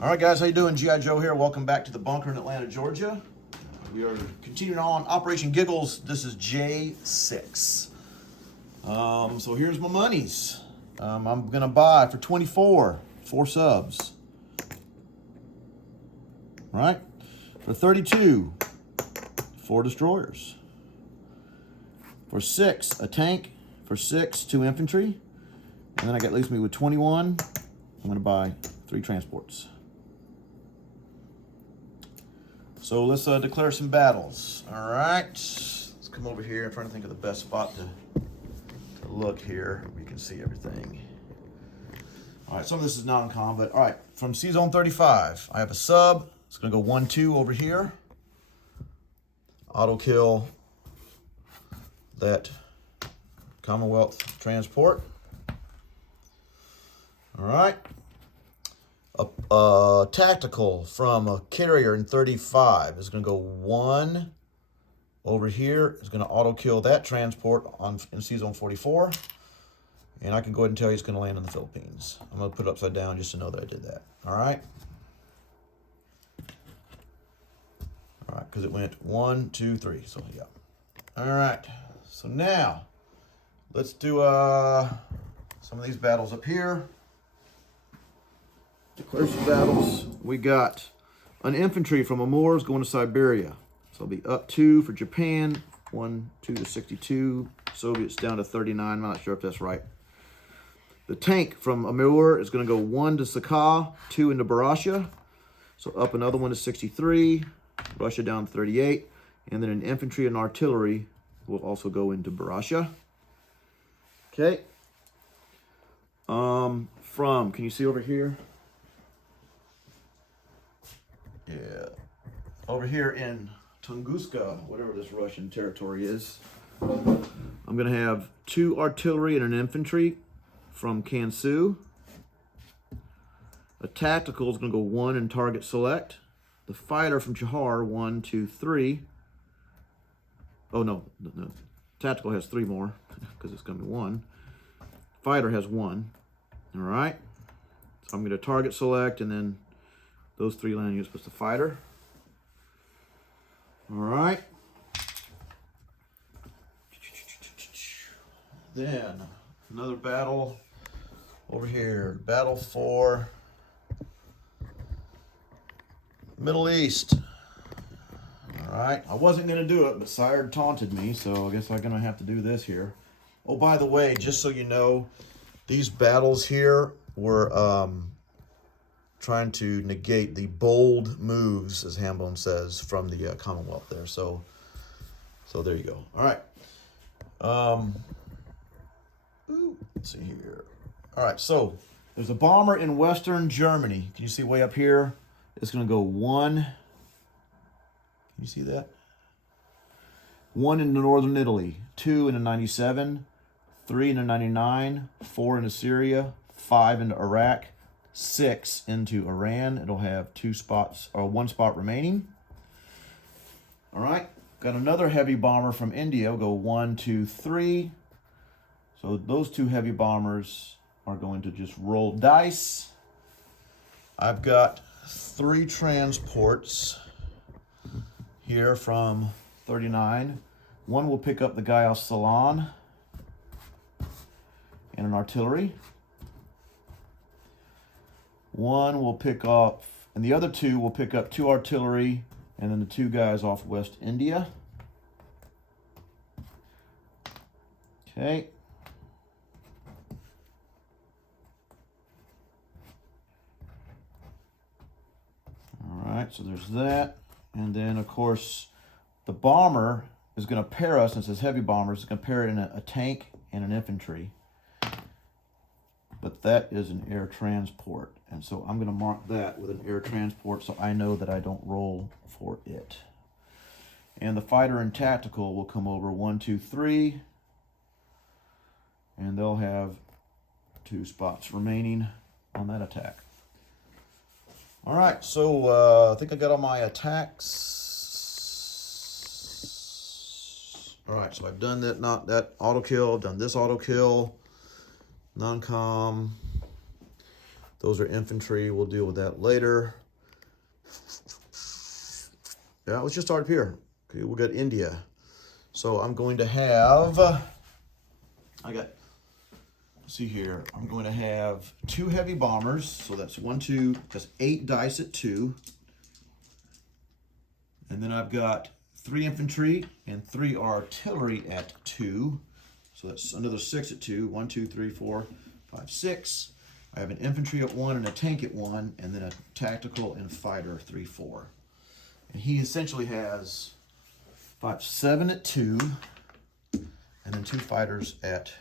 All right, guys, how you doing? G.I. Joe here. Welcome back to the bunker in Atlanta, Georgia. We are continuing on Operation Giggles. This is J6. So here's my monies. I'm gonna buy for 24, 4 subs. All right, for 32, 4 destroyers. For 6, a tank. For 6, 2 infantry. And then I got leaves me with 21. I'm gonna buy 3 transports. So let's declare some battles. All right, let's come over here. I'm trying to think of the best spot to look here. We can see everything. All right, some of this is non-com, but all right, from C-Zone 35, I have a sub. It's gonna go 1-2 over here. Auto kill that Commonwealth transport. All right. A tactical from a carrier in 35 is going to go 1 over here. It's going to auto kill that transport in C-Zone 44. And I can go ahead and tell you it's going to land in the Philippines. I'm going to put it upside down just to know that I did that. All right. All right, because it went 1, 2, 3. So, yeah. All right. So now, let's do some of these battles up here. Declare some battles. We got an infantry from Amurs going to Siberia. So it'll be up 2 for Japan, 1, 2 to 62. Soviets down to 39. I'm not sure if that's right. The tank from Amur is going to go 1 to Sakha, 2 into Burasha. So up another 1 to 63. Russia down to 38. And then an infantry and artillery will also go into Burasha. Okay. Can you see over here? Yeah, over here in Tunguska, whatever this Russian territory is, I'm going to have 2 artillery and an infantry from Kansu. A tactical is going to go 1 in target select. The fighter from Chahar, 1, 2, 3. Oh, no. Tactical has 3 more because it's going to be 1. Fighter has 1. All right. So I'm going to target select and then those 3 land units plus the fighter. All right. Then another battle over here. Battle for Middle East. All right. I wasn't going to do it, but Sire taunted me, so I guess I'm going to have to do this here. Oh, by the way, just so you know, these battles here were trying to negate the bold moves, as Hambone says, from the Commonwealth there. So there you go. All right. Let's see here. All right, so there's a bomber in Western Germany. Can you see way up here? It's going to go 1. Can you see that? 1 into Northern Italy, 2 into 97, 3 into 99, 4 into Syria, 5 into Iraq, 6 into Iran. It'll have 2 spots or 1 spot remaining. All right. Got another heavy bomber from India. We'll go 1, 2, 3. So those 2 heavy bombers are going to just roll dice. I've got 3 transports here from 39. 1 will pick up the guy off Ceylon and an artillery. 1 will pick up, and the other 2 will pick up 2 artillery, and then the 2 guys off West India. Okay. All right, so there's that. And then, of course, the bomber is going to pair us, and it says heavy bombers, it's going to pair it in a tank and an infantry. But that is an air transport. And so I'm going to mark that with an air transport so I know that I don't roll for it. And the fighter and tactical will come over 1, 2, 3. And they'll have 2 spots remaining on that attack. All right, so I think I got all my attacks. All right, so I've done that, not that auto kill, I've done this auto kill, non-com. Those are infantry. We'll deal with that later. Yeah, let's just start up here. Okay, we'll get India. So I'm going to have, let's see here. I'm going to have 2 heavy bombers. So that's 1, 2, that's 8 dice at 2. And then I've got 3 infantry and 3 artillery at 2. So that's another 6 at 2. 1, 2, 3, 4, 5, 6. I have an infantry at 1 and a tank at 1, and then a tactical and fighter 3, 4. And he essentially has 5, 7 at 2, and then 2 fighters at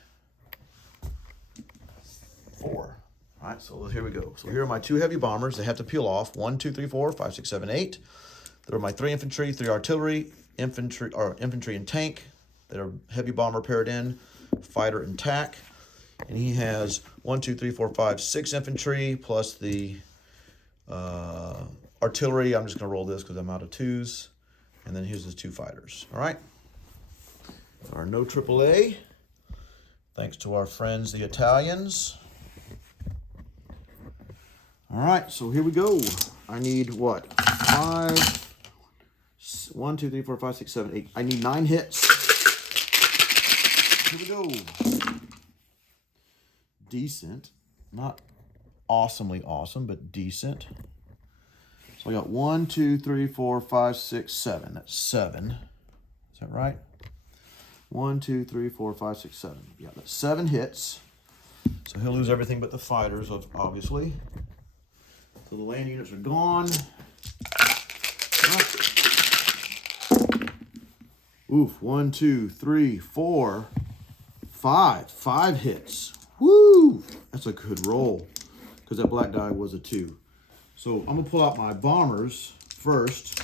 4. All right, so here we go. So here are my 2 heavy bombers. They have to peel off. 1, 2, 3, 4, 5, 6, 7, 8. There are my 3 infantry, 3 artillery, infantry and tank that are heavy bomber paired in, fighter and tac. And he has 1, 2, 3, 4, 5, 6 infantry plus the artillery. I'm just going to roll this because I'm out of 2s. And then here's his 2 fighters. All right. There are no AAA. Thanks to our friends, the Italians. All right, so here we go. I need what? 1, 2, 3, 4, 5, 6, 7, 8. I need 9 hits. Here we go. Decent. Not awesomely awesome, but decent. So I got 1, 2, 3, 4, 5, 6, 7. That's 7. Is that right? 1, 2, 3, 4, 5, 6, 7. Yeah, that's 7 hits. So he'll lose everything but the fighters, obviously. So the land units are gone. Oof, 1, 2, 3, 4, 5. 5 hits. Woo! That's a good roll because that black die was a 2. So I'm going to pull out my bombers first.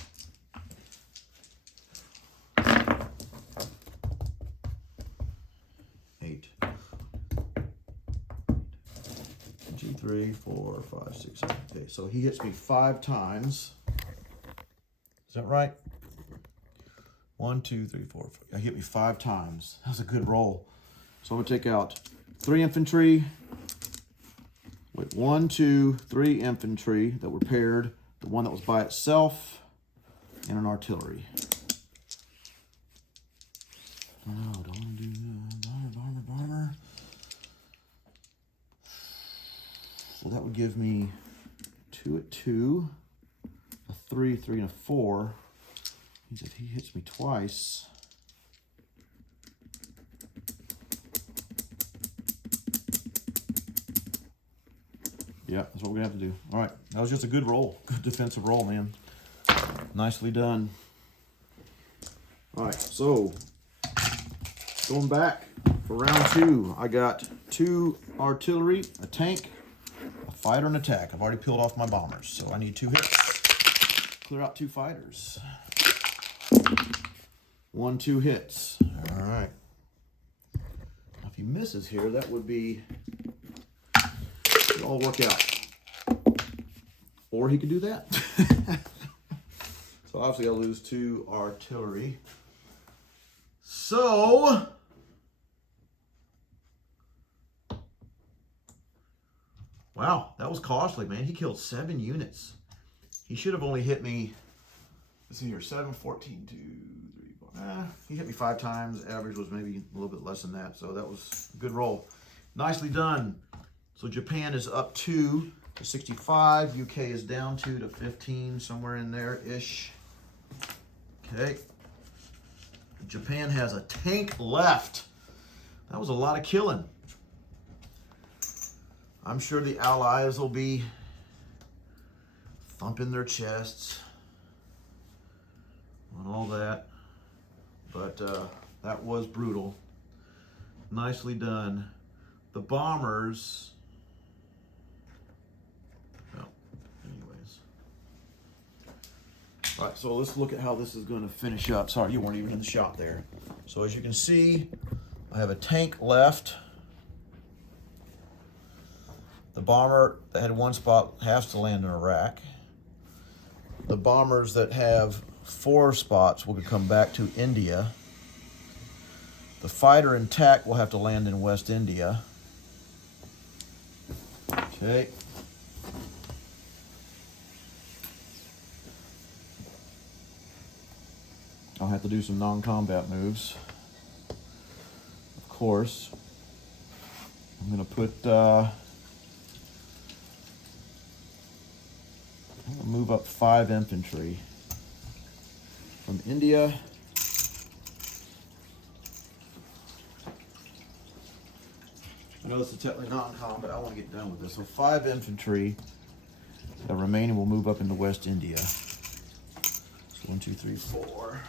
Eight. 1, 2, 3, 4, 5, 6, 7. Okay, so he hits me 5 times. Is that right? 1, 2, 3, 4, 5. He hit me 5 times. That was a good roll. So I'm going to take out 3 infantry. Wait, 1, 2, 3 infantry that were paired. The one that was by itself. And an artillery. Oh, don't want to do that. Bomber. So that would give me 2 at 2. A 3, 3, and a 4. If he hits me twice. Yeah, that's what we're going to have to do. All right, that was just a good roll. Good defensive roll, man. Nicely done. All right, so going back for round 2, I got 2 artillery, a tank, a fighter, and attack. I've already peeled off my bombers, so I need 2 hits. Clear out 2 fighters. 1, 2 hits. All right. Now if he misses here, that would be... It'll all work out. Or he could do that. So obviously I'll lose 2 artillery. So... Wow, that was costly, man. He killed 7 units. He should have only hit me... Let's see here, 7, 14, 2, 3, 4. He hit me 5 times. Average was maybe a little bit less than that. So that was a good roll. Nicely done. So Japan is up 2 to 65. UK is down 2 to 15, somewhere in there-ish. Okay. Japan has a tank left. That was a lot of killing. I'm sure the Allies will be thumping their chests and all that. But that was brutal. Nicely done. The bombers... Well, anyways. All right, so let's look at how this is going to finish up. Sorry, you weren't even in the shot there. So as you can see, I have a tank left. The bomber that had 1 spot has to land in Iraq. The bombers that have 4 spots will come back to India. The fighter and tac will have to land in West India. Okay. I'll have to do some non-combat moves. Of course. I'm going to put, I'm going to move up 5 infantry from India. I know this is technically non-com, but I want to get done with this. So 5 infantry. The remaining will move up into West India. So 1, 2, 3, 4.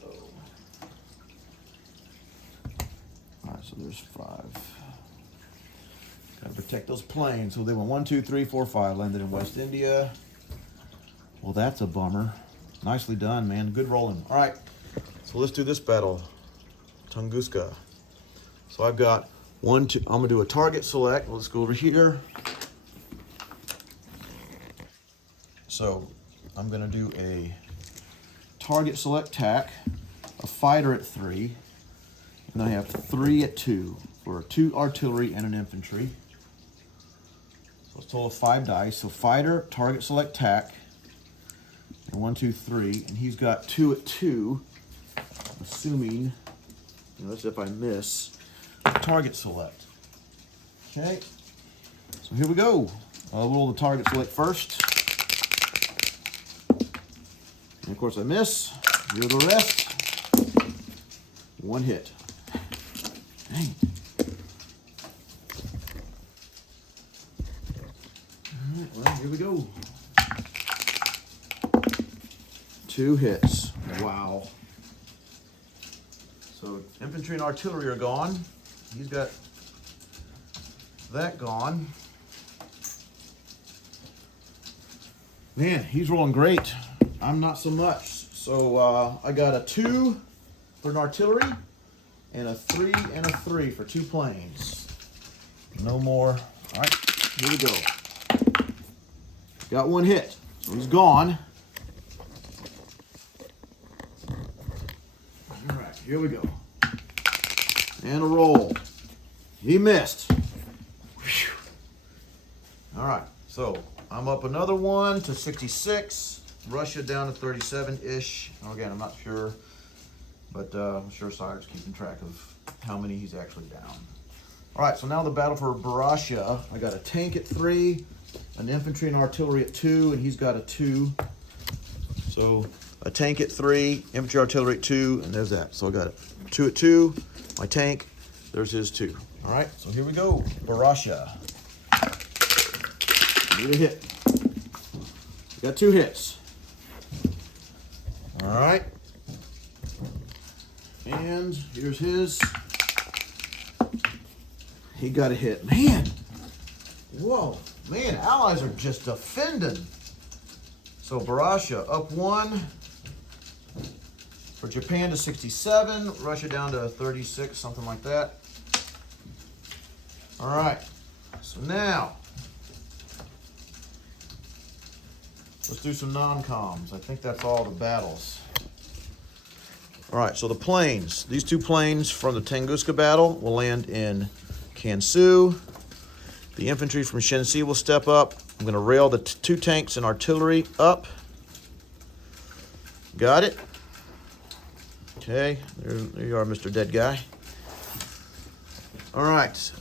So, all right, so there's 5. Gotta protect those planes. So they went 1, 2, 3, 4, 5. Landed in West India. Well, that's a bummer. Nicely done, man. Good rolling. All right, so let's do this battle. Tunguska. So I've got 1, 2. I'm gonna do a target select. Let's go over here. So I'm gonna do a target select tack, a fighter at 3, and I have 3 at 2 for 2 artillery and an infantry. So it's a total of 5 dice. So fighter, target select tack, and 1, 2, 3, and he's got 2 at 2. Assuming, that's if I miss target select. Okay, so here we go. I'll roll the target select first. And of course I miss. Here are the rest. 1 hit. Dang. All right, well, here we go. 2 hits. Wow. So infantry and artillery are gone. He's got that gone. Man, he's rolling great. I'm not so much. So I got a 2 for an artillery and a 3 and a 3 for 2 planes. No more. All right, here we go. Got 1 hit, so he's gone. All right, here we go. And a roll. He missed. Whew. All right, so I'm up another 1 to 66. Russia down to 37-ish. Again, I'm not sure, but I'm sure Sire's keeping track of how many he's actually down. All right, so now the battle for Russia. I got a tank at 3, an infantry and artillery at 2, and he's got a 2. So a tank at 3, infantry, artillery at 2, and there's that. So I got 2 at 2, my tank, there's his 2. All right, so here we go, Russia. Need a hit. Got 2 hits. All right. And here's his. He got a hit. Man. Whoa. Man, allies are just defending. So Russia up 1 for Japan to 67. Russia down to 36, something like that. All right. So now, let's do some non-coms. I think that's all the battles. All right, so the planes. These 2 planes from the Tunguska battle will land in Kansu. The infantry from Shensi will step up. I'm going to rail the 2 tanks and artillery up. Got it. Okay, there you are, Mr. Dead Guy. All right,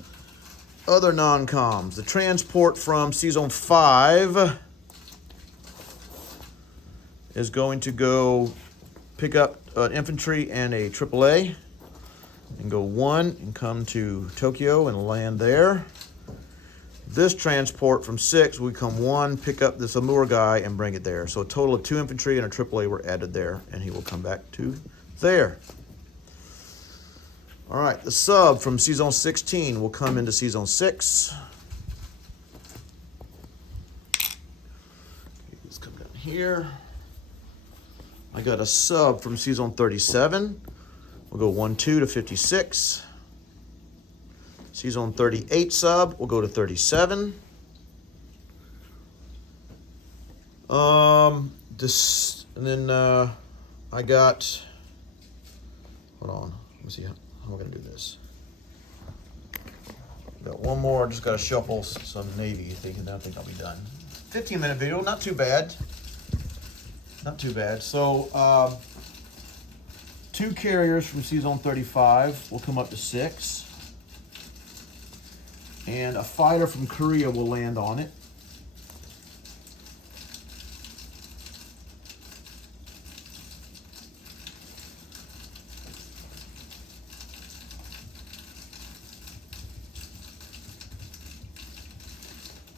other non-coms. The transport from C-Zone 5 is going to go pick up an infantry and a AAA and go 1 and come to Tokyo and land there. This transport from 6 will come 1, pick up this Amur guy and bring it there. So a total of 2 infantry and a AAA were added there, and he will come back to there. All right, the sub from C-Zone 16 will come into C-Zone 6. Let's come down here. I got a sub from C-Zone 37. We'll go 1, 2 to 56. C-Zone 38 sub, we'll go to 37. And then I got, hold on, let me see how am I gonna do this. Got 1 more, just gotta shuffle some Navy, and I think I'll be done. 15-minute video, not too bad. Not too bad. So, 2 carriers from Sea-Zone 35 will come up to 6. And a fighter from Korea will land on it.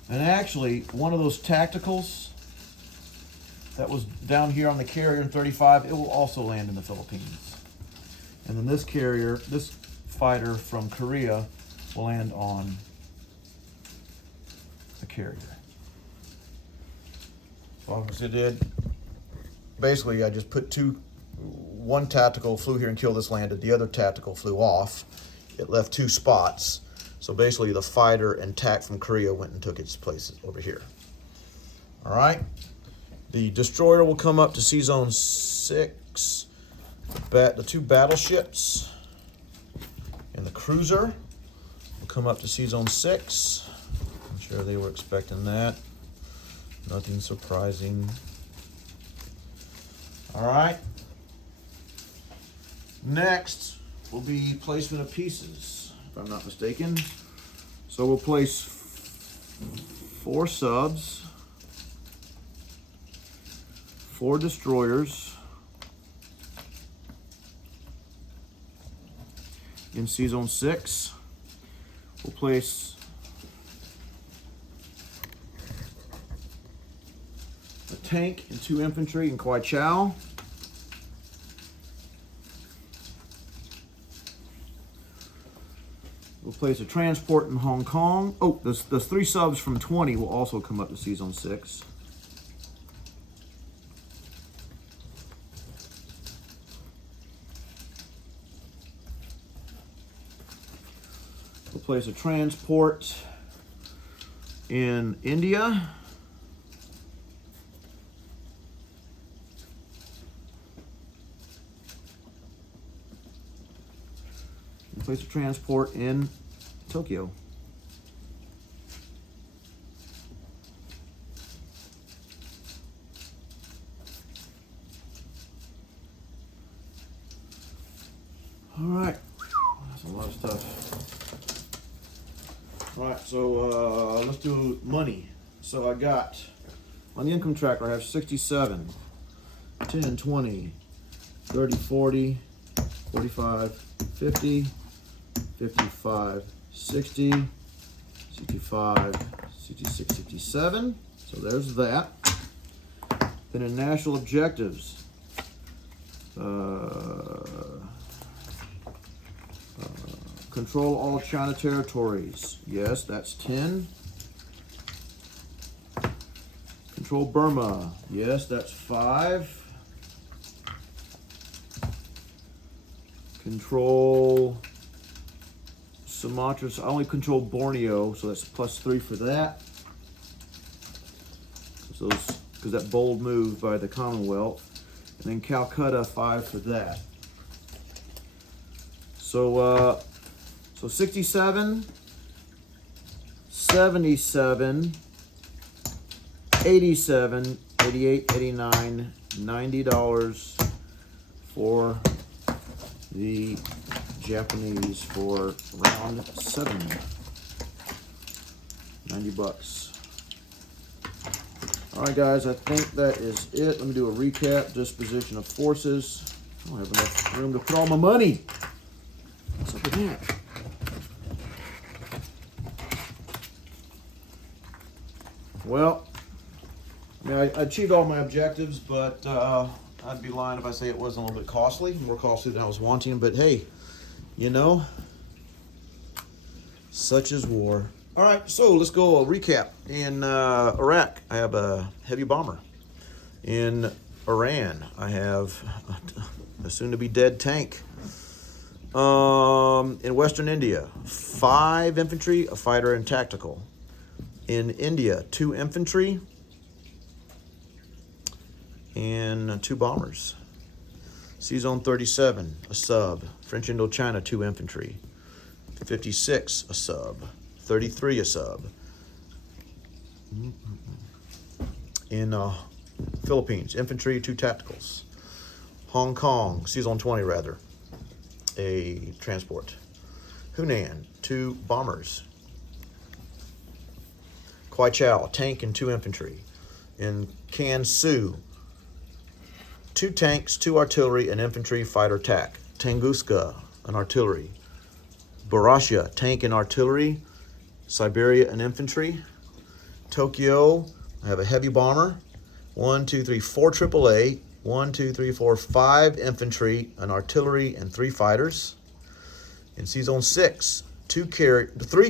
And actually, one of those tacticals that was down here on the carrier in 35, it will also land in the Philippines. And then this carrier, this fighter from Korea, will land on the carrier. So obviously did, basically I just put one tactical flew here and killed this, landed. The other tactical flew off. It left 2 spots. So basically the fighter and TAC from Korea went and took its place over here. All right. The destroyer will come up to Sea-Zone 6. The 2 battleships and the cruiser will come up to Sea-Zone 6. I'm sure they were expecting that. Nothing surprising. All right. Next will be placement of pieces, if I'm not mistaken. So we'll place 4 subs, 4 destroyers in Sea-Zone 6. We'll place a tank and 2 infantry in Kwai Chau. We'll place a transport in Hong Kong. Oh, those 3 subs from 20 will also come up to Sea-Zone 6. We'll place a transport in India. Place a transport in Tokyo. All right, that's a lot of stuff. All right, so let's do money. So I got, on the income tracker, I have 67, 10, 20, 30, 40, 45, 50, 55, 60, 65, 66, 67. So there's that. Then in national objectives, control all China territories. Yes, that's 10. Control Burma. Yes, that's 5. Control Sumatra. I only control Borneo, so that's +3 for that. Because that bold move by the Commonwealth. And then Calcutta, 5 for that. So 67, 77, 87, 88, 89, $90 for the Japanese for round 7. 90 bucks. All right, guys, I think that is it. Let me do a recap. Disposition of forces. I don't have enough room to put all my money. What's up with that? Well, I mean, I achieved all my objectives, but I'd be lying if I say it wasn't a little bit costly, more costly than I was wanting. But hey, you know, such is war. All right, so let's go a recap. In Iraq, I have a heavy bomber. In Iran, I have a soon-to-be dead tank. In Western India, 5 infantry, a fighter, and tactical. In India, 2 infantry and 2 bombers. Sea-Zone 37, a sub. French Indochina, 2 infantry. 56, a sub. 33, a sub. In Philippines, infantry, 2 tacticals. Hong Kong, Season 20 rather, a transport. Hunan, 2 bombers. Kwai Chau, tank and 2 infantry. In Kansu, 2 tanks, 2 artillery, an infantry fighter tac. Tunguska, an artillery. Burasha, tank and artillery. Siberia, an infantry. Tokyo, I have a heavy bomber. 1, 2, 3, 4 AAA. 1, 2, 3, 4, 5 infantry, an artillery, and 3 fighters. In Season 6, 3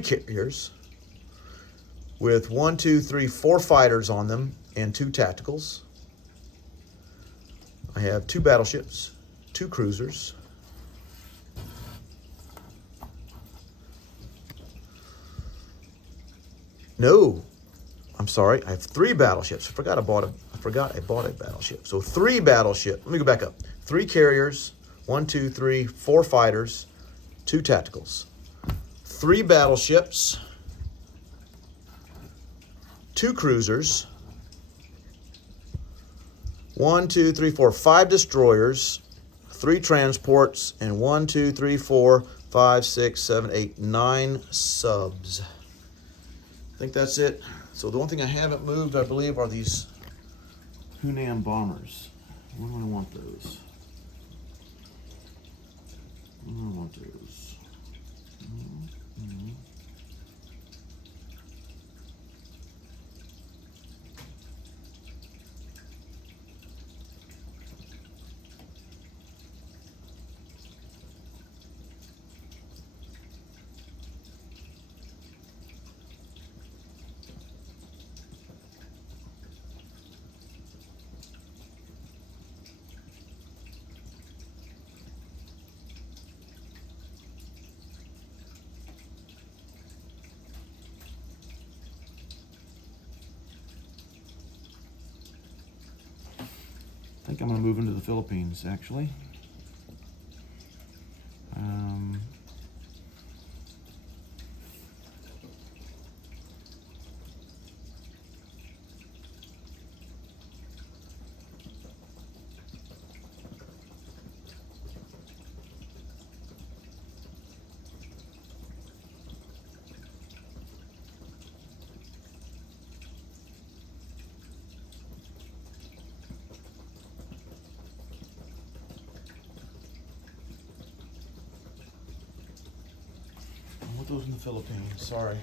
carriers with 1, 2, 3, 4 fighters on them and 2 tacticals. I have 2 battleships, 2 cruisers. No, I'm sorry. I have 3 battleships. I forgot I bought a battleship. So 3 battleships. Let me go back up. 3 carriers, 1, 2, 3, 4 fighters, 2 tacticals. 3 battleships, 2 cruisers, 1, 2, 3, 4, 5 destroyers, 3 transports, and 1, 2, 3, 4, 5, 6, 7, 8, 9 subs. I think that's it. So the only thing I haven't moved, I believe, are these Hunan bombers. When do I want those? When do I want those? I think I'm going to move into the Philippines, actually. What those in the Philippines? Sorry.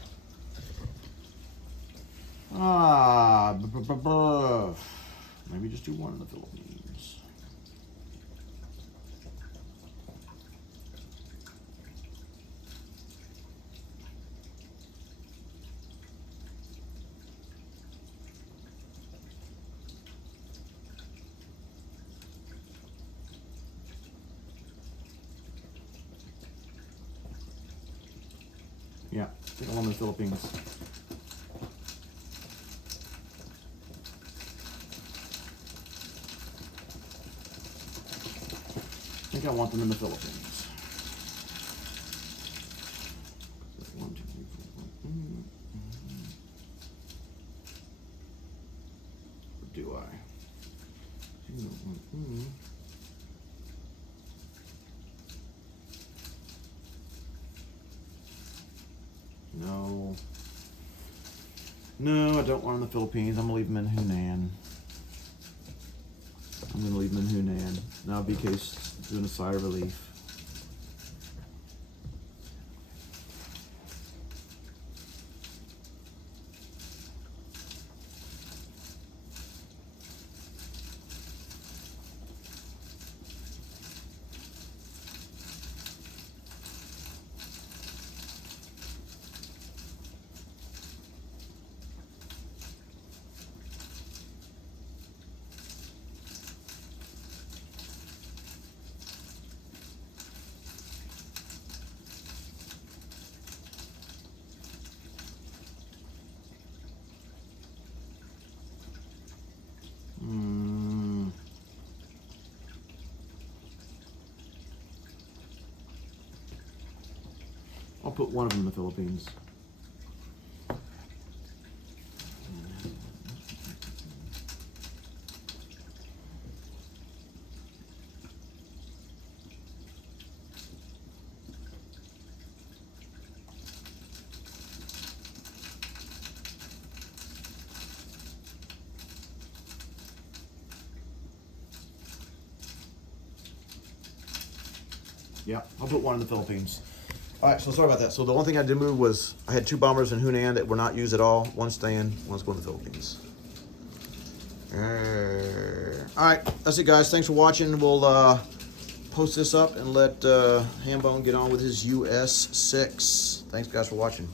Maybe just do 1 in the Philippines. Yeah, I think I want the Philippines. I think I want them in the Philippines. 1, 2, 3, 4, 5. Or do I? No. No, I don't want them in the Philippines. I'm going to leave them in Hunan. I'm going to leave them in Hunan. Now, BK's doing a sigh of relief. I'll put 1 of them in the Philippines. Yeah, I'll put one in the Philippines. All right, so sorry about that. So the one thing I did move was I had 2 bombers in Hunan that were not used at all. One's staying, one's going to the Philippines. All right, that's it, guys. Thanks for watching. We'll post this up and let Hambone get on with his US 6. Thanks, guys, for watching.